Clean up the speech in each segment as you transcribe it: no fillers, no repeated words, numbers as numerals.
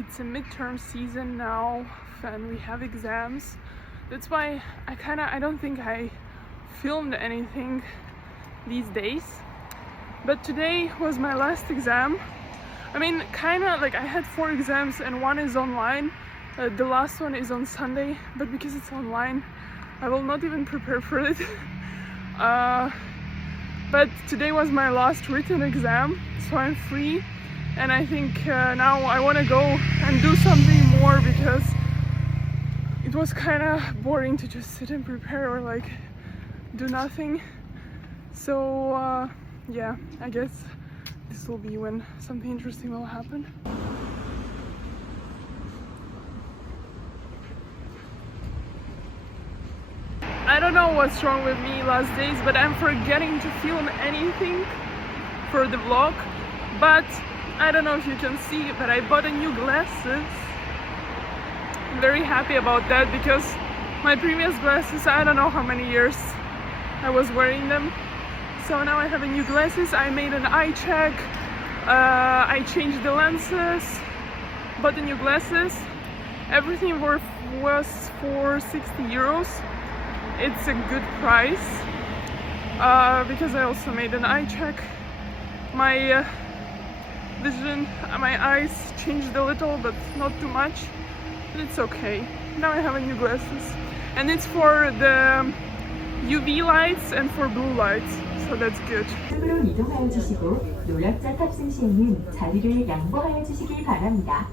it's a midterm season now and we have exams. That's why I don't think I filmed anything these days. But today was my last exam. I mean, like I had 4 exams and 1 is online. The last one is on Sunday, but because it's online, I will not even prepare for it. But today was my last written exam, so I'm free. And I think now I want to go and do something more because it was kind of boring to just sit and prepare or like do nothing. So yeah, I guess this will be when something interesting will happen. I don't know what's wrong with me last days, but I'm forgetting to film anything for the vlog. But I don't know if you can see, but I bought a new glasses. I'm very happy about that because my previous glasses, I don't know how many years I was wearing them. So now I have a new glasses. I made an eye check. I changed the lenses, bought the new glasses. Everything was for 60 euros. It's a good price because I also made an eye check. My vision, my eyes changed a little, but not too much. But it's okay. Now I have a new glasses, and it's for the UV lights and for blue lights, so that's good. 이동하여 주시고 노약자 탑승 시에는 자리를 양보하여 주시기 바랍니다.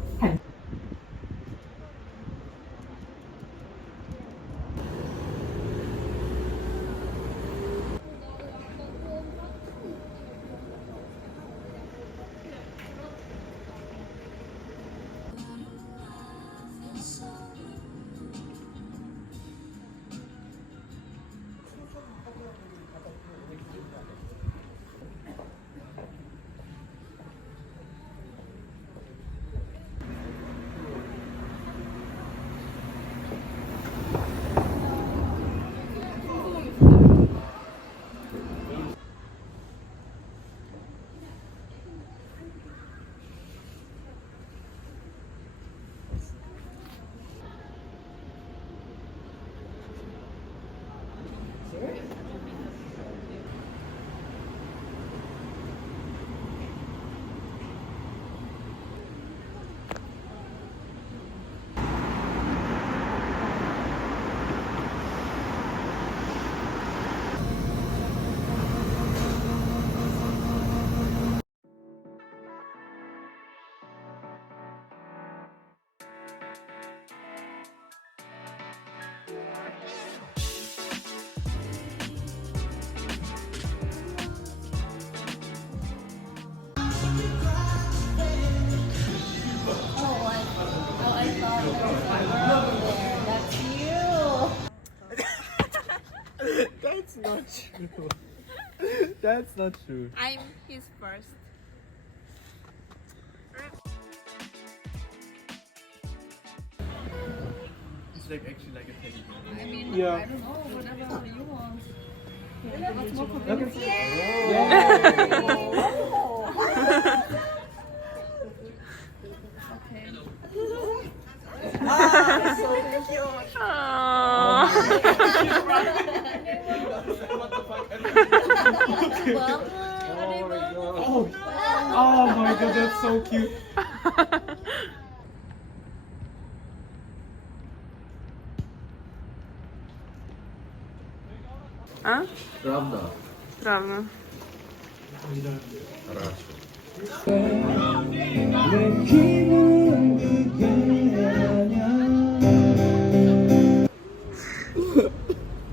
That's not true. That's not true. I'm his first. It's like actually like a teddy bear. I mean, Yeah. I don't know, whatever you want. What's more Look at convenient? Oh my god, that's so cute. А? Правда? Правда. Хорошо.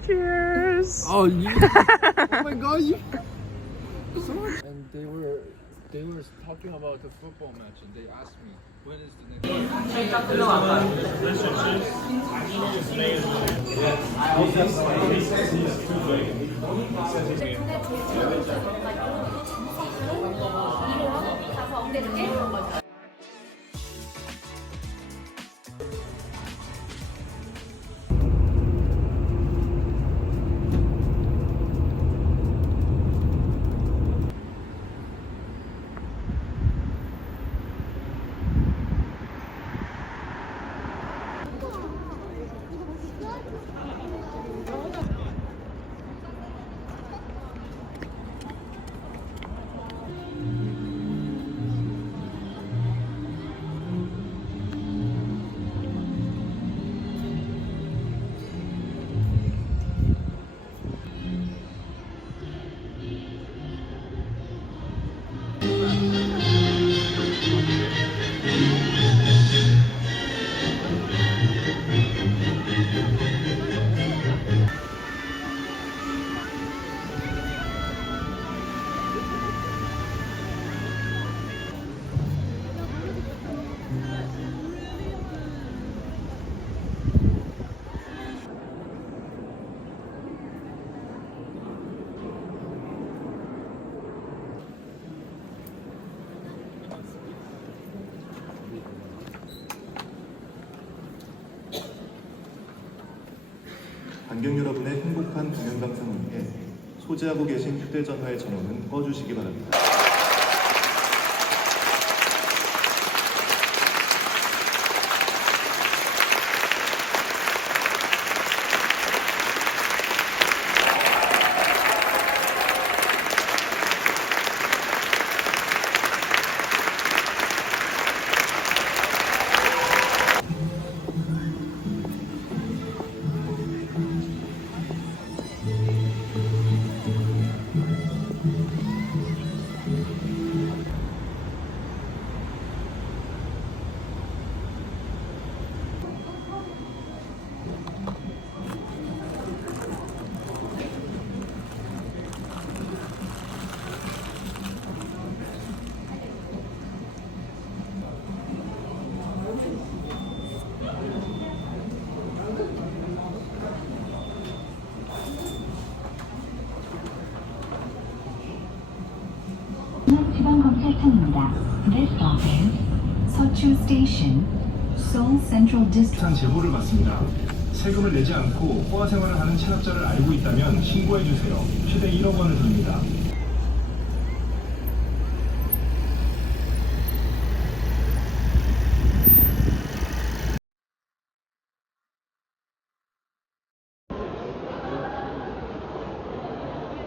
Cheers. Oh, you. Oh my god, you. And they were talking about the football match, and they asked me when is the next. 관객 여러분의 행복한 공연 감상을 위해 소지하고 계신 휴대전화의 전원은 꺼주시기 바랍니다. 지방검찰청입니다. This stop is 서초 Station, Seoul Central District. 상 제보를 받습니다. 세금을 내지 않고 호화 생활을 하는 체납자를 알고 있다면 신고해 주세요. 최대 1억 원을 드립니다.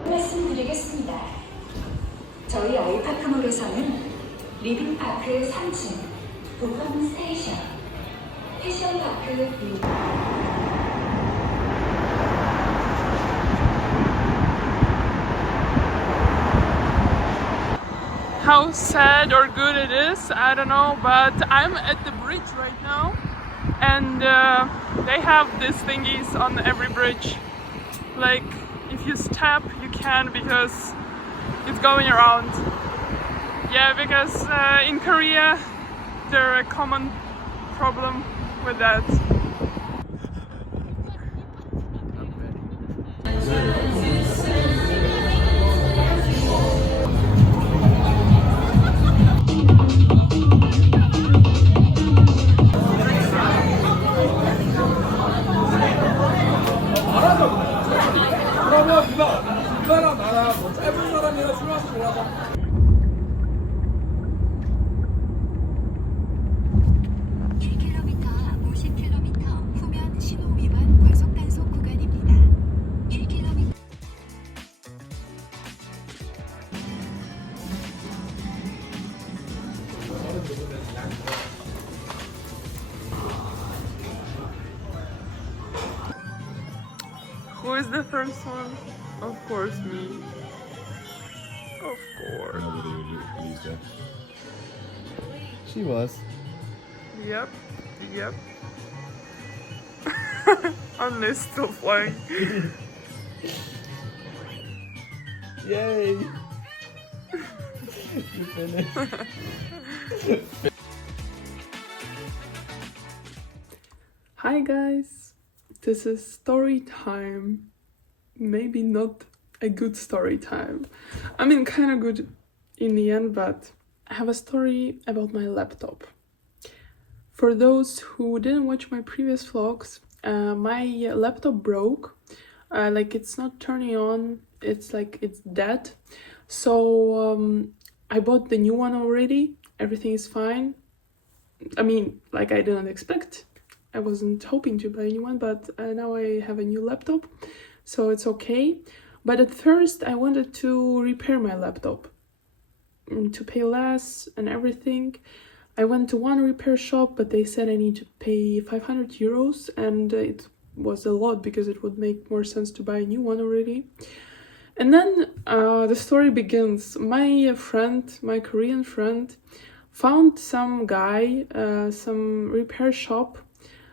말씀드리겠습니다. 저희 아이파크몰에서는 리빙파크 3층, 북한 스테이션, 패션파크 6. How sad or good it is, I don't know, but I'm at the bridge right now, and they have these thingies on every bridge. Like, if you step, you can because it's going around. Yeah, because in Korea, there's a common problem with that. 그러면 누나랑 나랑 뭐 짧은 사람이랑 술 마시고 올라가. Who is the first one? Of course, me. Of course. She was. Yep. Yep. Anne is still flying. Yay! You finished. Hi guys, this is story time. Maybe not a good story time. I mean, kind of good in the end, but I have a story about my laptop. For those who didn't watch my previous vlogs, my laptop broke. Like, it's not turning on, it's like it's dead. So I bought the new one already. Everything is fine. I mean, like, I didn't expect. I wasn't hoping to buy a new one, but now I have a new laptop, so it's okay. But at first I wanted to repair my laptop to pay less and everything. I went to one repair shop, but they said I need to pay 500 euros, and it was a lot because it would make more sense to buy a new one already. And then the story begins. My friend, my Korean friend, found some guy, some repair shop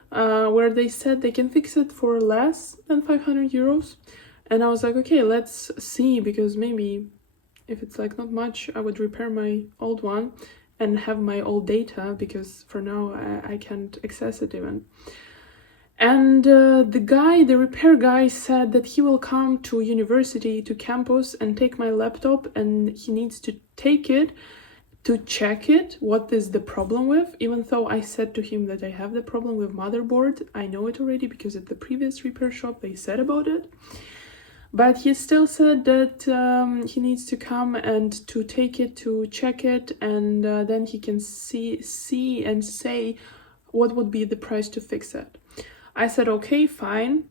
where they said they can fix it for less than 500 euros. And I was like, okay, let's see, because maybe if it's like not much, I would repair my old one and have my old data, because for now I can't access it even. And the repair guy said that he will come to university, to campus, and take my laptop, and he needs to take it to check it, what is the problem with, even though I said to him that I have the problem with motherboard. I know it already because at the previous repair shop they said about it. But he still said that he needs to come and to take it, to check it, and then he can see and say what would be the price to fix it. I said, okay, fine.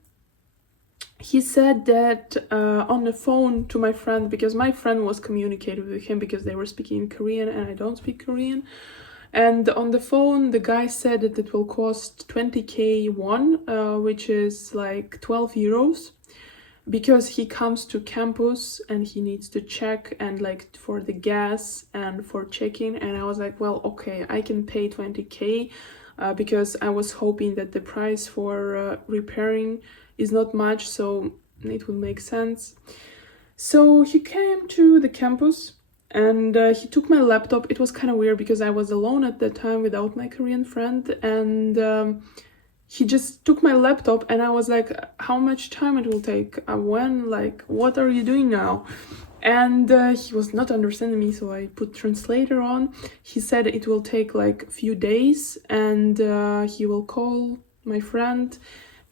He said that on the phone to my friend, because my friend was communicating with him because they were speaking in Korean and I don't speak Korean. And on the phone, the guy said that it will cost 20k won, which is like 12 euros. Because he comes to campus and he needs to check and like for the gas and for checking. And I was like, well, okay, I can pay 20k because I was hoping that the price for repairing is not much, so it would make sense. So he came to the campus and he took my laptop. It was kind of weird because I was alone at that time without my Korean friend, and he just took my laptop and I was like, how much time it will take? When? Like, what are you doing now? And he was not understanding me, so I put translator on. He said it will take like a few days and he will call my friend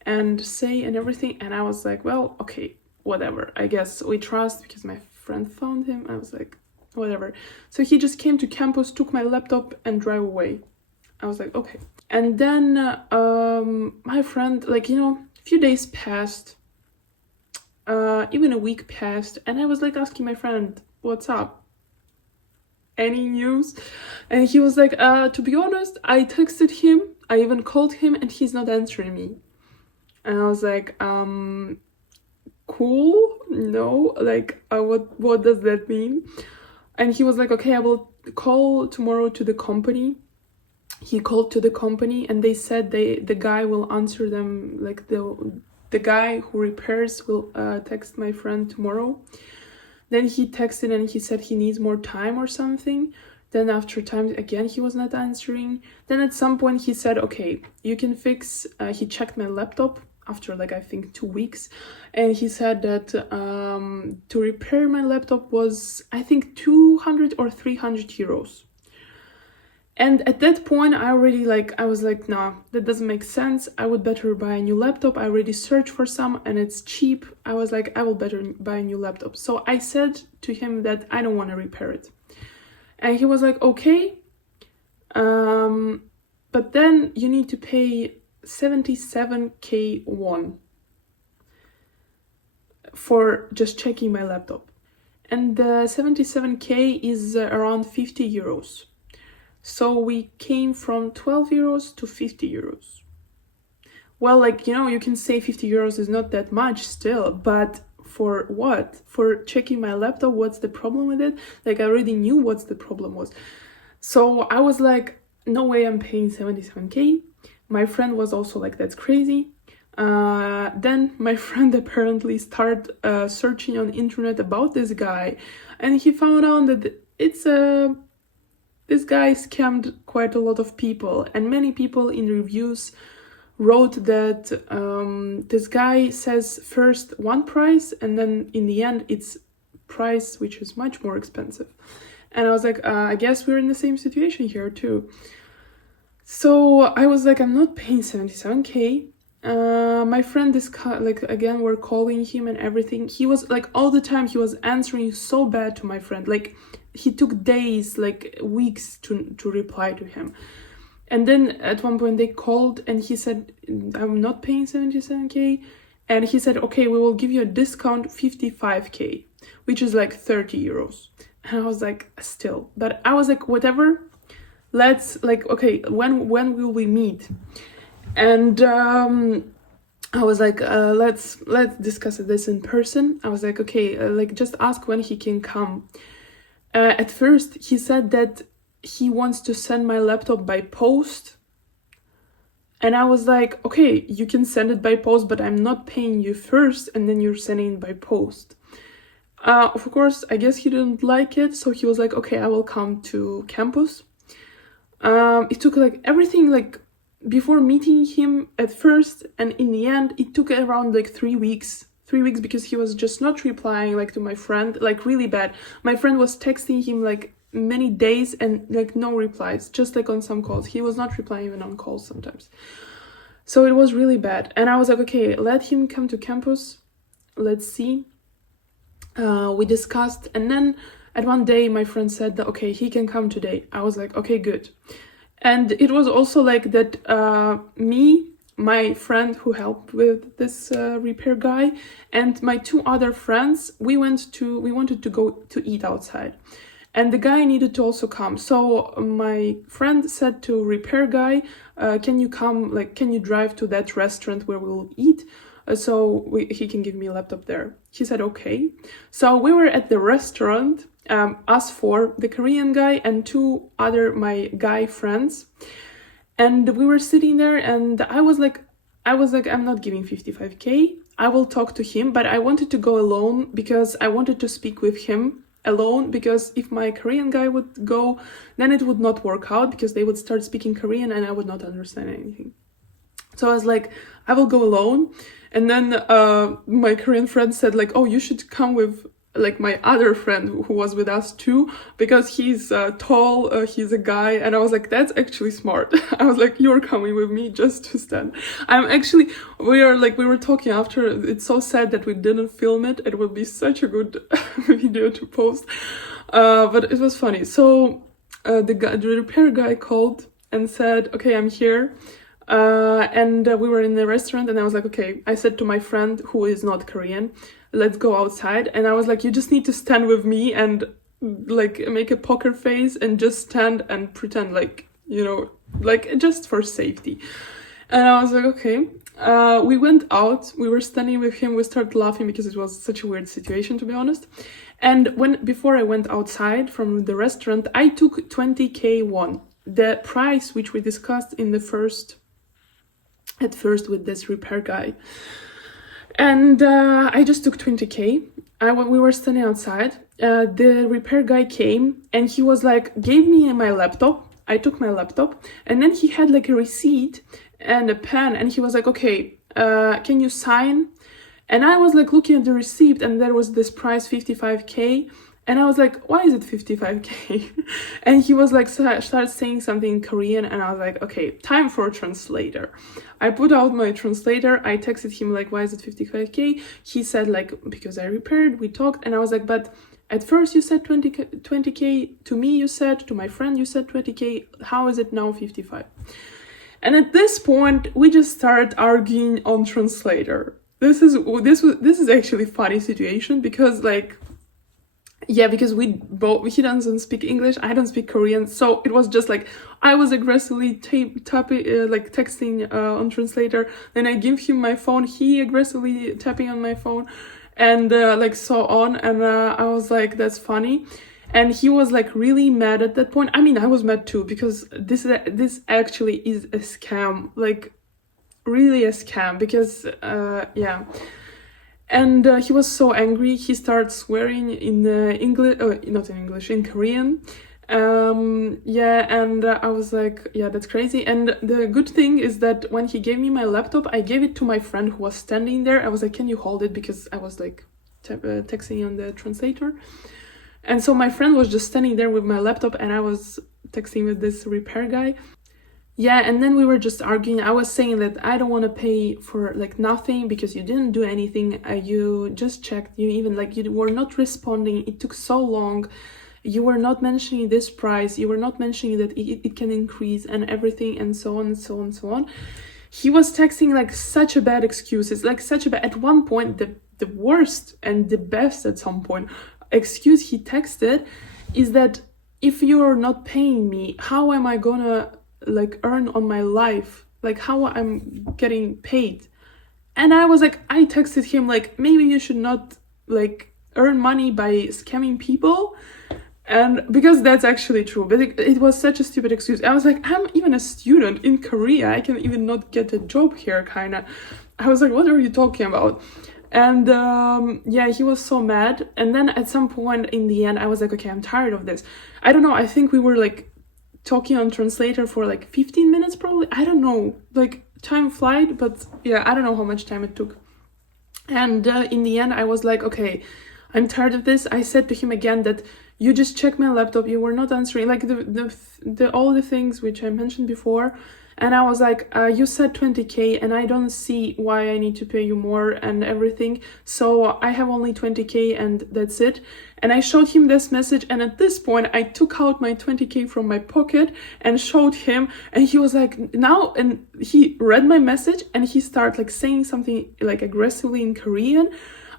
and say and everything. And I was like, well, okay, whatever. I guess we trust because my friend found him. I was like, whatever. So he just came to campus, took my laptop and drove away. I was like, okay. And then my friend, like, you know, a few days passed, even a week passed, and I was like asking my friend, what's up? Any news? And he was like, to be honest, I texted him, I even called him, and he's not answering me. And I was like, cool, no, like, what does that mean? And he was like, okay, I will call tomorrow to the company. He called to the company and they said the guy will answer them, like the guy who repairs will text my friend tomorrow. Then he texted and he said he needs more time or something. Then after time again he was not answering. Then at some point he said, okay, you can fix, he checked my laptop after like I think 2 weeks, and he said that to repair my laptop was I think 200 or 300 euros. And at that point, I was like, nah, that doesn't make sense. I would better buy a new laptop. I already searched for some and it's cheap. I was like, I will better buy a new laptop. So I said to him that I don't want to repair it. And he was like, okay, but then you need to pay 77k won for just checking my laptop. And the 77k is around 50 euros. So we came from 12 euros to 50 euros. Well, like, you know, you can say 50 euros is not that much still, but for what? For checking my laptop, what's the problem with it? Like, I already knew what the problem was. So I was like, no way I'm paying 77k. My friend was also like, that's crazy. Then my friend apparently started searching on internet about this guy, and he found out that it's this guy scammed quite a lot of people, and many people in reviews wrote that this guy says first one price and then in the end it's price which is much more expensive. And I was like, I guess we're in the same situation here too. So I was like, I'm not paying 77k. My friend like again, we're calling him and everything. He was like all the time he was answering so bad to my friend. Like he took days, like weeks to reply to him. And then at one point they called and he said, I'm not paying 77k. And he said, okay, we will give you a discount 55k, which is like 30 euros. And I was like, still. But I was like, whatever, let's like, okay, when will we meet? And I was like, let's discuss this in person. I was like, okay, like just ask when he can come. At first, he said that he wants to send my laptop by post. And I was like, okay, you can send it by post, but I'm not paying you first, and then you're sending it by post. Of course, I guess he didn't like it, so he was like, okay, I will come to campus. It took like everything, like before meeting him at first, and in the end, it took around like 3 weeks. 3 weeks because he was just not replying like to my friend, like really bad. My friend was texting him like many days and like no replies, just like on some calls. He was not replying even on calls sometimes. So it was really bad. And I was like, okay, let him come to campus. Let's see. We discussed, and then at one day my friend said that, okay, he can come today. I was like, okay, good. And it was also like that me, my friend who helped with this repair guy, and my two other friends, we wanted to go to eat outside. And the guy needed to also come. So my friend said to repair guy, can you come, like, can you drive to that restaurant where we'll eat? He can give me a laptop there. He said, okay. So we were at the restaurant, us four, the Korean guy and two other my guy friends. And we were sitting there and I was like, I'm not giving 55K. I will talk to him, but I wanted to go alone because I wanted to speak with him alone, because if my Korean guy would go, then it would not work out because they would start speaking Korean and I would not understand anything. So I was like, I will go alone. And then my Korean friend said like, oh, you should come with like my other friend who was with us too, because he's tall, he's a guy. And I was like, that's actually smart. I was like, you're coming with me just to stand. We were talking after. It's so sad that we didn't film it. It would be such a good video to post. But it was funny. So the repair guy called and said, okay, I'm here. And we were in the restaurant and I was like, okay, I said to my friend who is not Korean, let's go outside. And I was like, you just need to stand with me and like make a poker face and just stand and pretend like, you know, like just for safety. And I was like, okay. We went out, we were standing with him, we started laughing because it was such a weird situation, to be honest. And before I went outside from the restaurant, I took 20K won, the price which we discussed at first with this repair guy. And I just took 20K. We were standing outside. The repair guy came and he was like, gave me my laptop. I took my laptop and then he had like a receipt and a pen and he was like, okay, can you sign? And I was like looking at the receipt and there was this price 55K. And I was like, why is it 55K? And he was like, started saying something in Korean. And I was like, okay, time for a translator. I put out my translator. I texted him like, why is it 55K? He said like, because I repaired, we talked. And I was like, but at first you said 20K. To me, you said, to my friend, you said 20K. How is it now 55? And at this point, we just started arguing on translator. This is actually a funny situation because like, yeah, because he doesn't speak English, I don't speak Korean, so it was just like I was aggressively texting on translator, then I give him my phone, he aggressively tapping on my phone, and like so on, and I was like, that's funny, and he was like really mad at that point. I mean, I was mad too because this actually is a scam, like really a scam, because yeah. And he was so angry, he started swearing in English, not in English, in Korean. Yeah, and I was like, yeah, that's crazy. And the good thing is that when he gave me my laptop, I gave it to my friend who was standing there. I was like, can you hold it? Because I was like texting on the translator. And so my friend was just standing there with my laptop and I was texting with this repair guy. Yeah, and then we were just arguing. I was saying that I don't want to pay for like nothing because you didn't do anything. You just checked. You even like you were not responding. It took so long. You were not mentioning this price. You were not mentioning that it can increase and everything and so on and so on and so on. He was texting like such a bad excuses, like such a bad. At one point, the worst and the best at some point excuse he texted is that if you're not paying me, how am I gonna like earn on my life, like how I'm getting paid? And I was like, I texted him like, maybe you should not like earn money by scamming people, and because that's actually true, but it was such a stupid excuse. I was like, I'm even a student in Korea, I can even not get a job here, kind of. I was like, what are you talking about? And yeah, he was so mad. And then at some point in the end, I was like, okay, I'm tired of this. I don't know, I think we were like talking on translator for like 15 minutes probably. I don't know, like time flight, but yeah, I don't know how much time it took. And in the end I was like, okay, I'm tired of this. I said to him again that you just checked my laptop, you were not answering, like the all the things which I mentioned before. And I was like, you said 20k and I don't see why I need to pay you more and everything. So I have only 20k and that's it. And I showed him this message, and at this point I took out my 20k from my pocket and showed him, and he was like, now, and he read my message and he started like saying something like aggressively in Korean.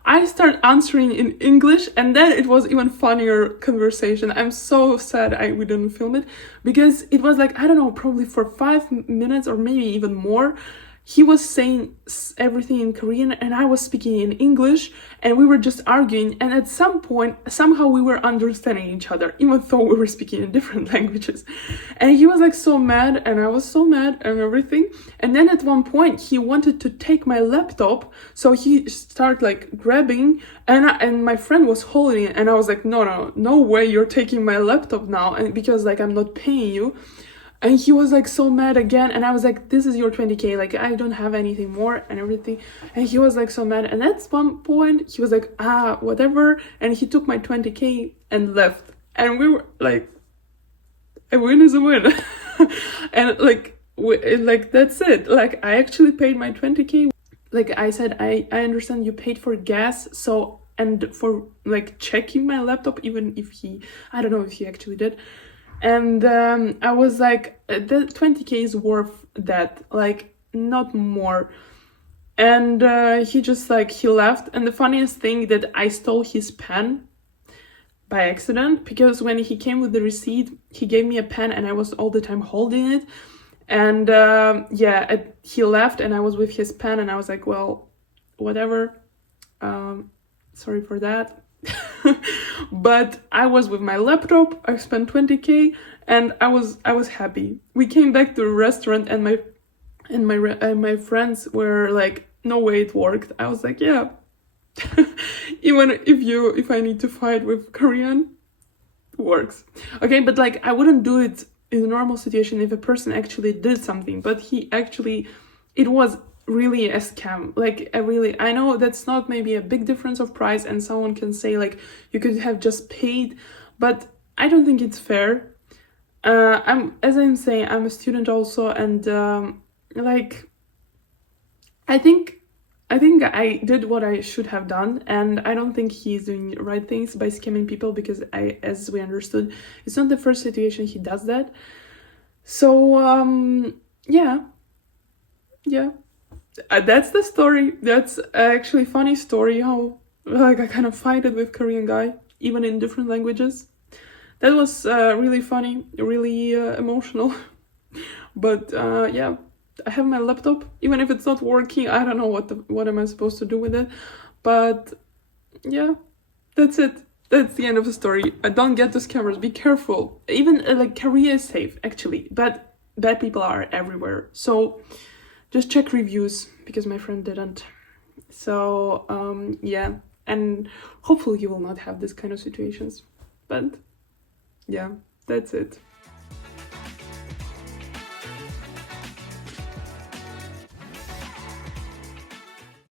I started answering in English, and then it was even funnier conversation. I'm so sad we didn't film it, because it was like, I don't know, probably for 5 minutes or maybe even more. He was saying everything in Korean and I was speaking in English, and we were just arguing, and at some point somehow we were understanding each other even though we were speaking in different languages. And he was like so mad and I was so mad and everything. And then at one point he wanted to take my laptop, so he started like grabbing, and my friend was holding it, and I was like, no way you're taking my laptop now, and because like I'm not paying you. And he was like so mad again, and I was like, this is your 20k, like I don't have anything more and everything. And he was like so mad, and at one point he was like, whatever, and he took my 20k and left. And we were like, a win is a win. And like that's it, like I actually paid my 20k. Like I said, I understand you paid for gas, so, and for like checking my laptop, even if I don't know if he actually did. And I was like, the 20k is worth that, like not more. And he just like, he left. And the funniest thing that I stole his pen by accident, because when he came with the receipt, he gave me a pen and I was all the time holding it. And he left and I was with his pen, and I was like, well, whatever, sorry for that. But I was with my laptop, I spent 20k, and I was happy. We came back to the restaurant, and my friends were like, no way it worked. I was like, yeah. Even if I need to fight with Korean, it works. Okay, but like I wouldn't do it in a normal situation if a person actually did something, but it was really a scam. Like I know that's not maybe a big difference of price, and someone can say like you could have just paid, but I don't think it's fair. I'm saying, I'm a student also, and like I think I did what I should have done, and I don't think he's doing the right things by scamming people, because as we understood, it's not the first situation he does that. So yeah. That's the story. That's actually funny story, how like I kind of fighted with Korean guy, even in different languages. That was really funny, really emotional. But yeah, I have my laptop, even if it's not working. I don't know what am I supposed to do with it. But yeah, that's it. That's the end of the story. Don't get the scammers. Be careful. Even like Korea is safe actually, but bad people are everywhere. So just check reviews, because my friend didn't. So yeah, and hopefully you will not have this kind of situations. But yeah, that's it.